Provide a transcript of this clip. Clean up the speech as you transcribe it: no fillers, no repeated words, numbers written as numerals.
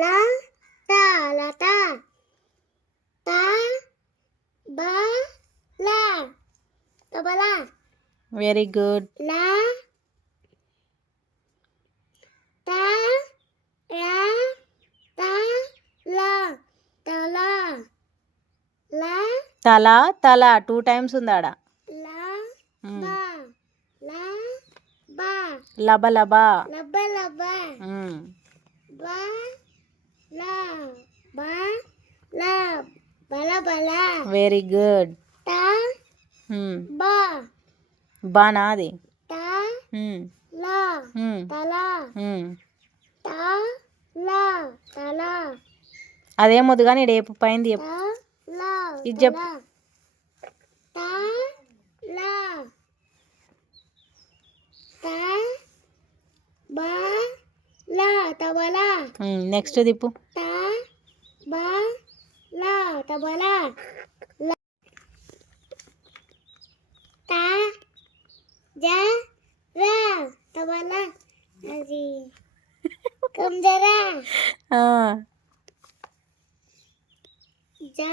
ला ता लता ता बा ला तबला వెరీ గుడ్. ला ता रा ता ला तला ला తల తల 2 టైమ్స్ ఉంది ఆడ. ला बा ला बा లబ లబ. लब लब बा ला बा ला बला बला వెరీ గుడ్. ता बा బానాది. ता ला तला ता ला तला అదేమొద్దు కానీ రేపు పైంది చెప్పు. ता ला ఇది చెప్పు. ता ला ता बा ला तबला నెక్స్ట్ దిప్పు. ता बा ला तबला ला ता जा रा तबला अजी कम जरा ఆ, जा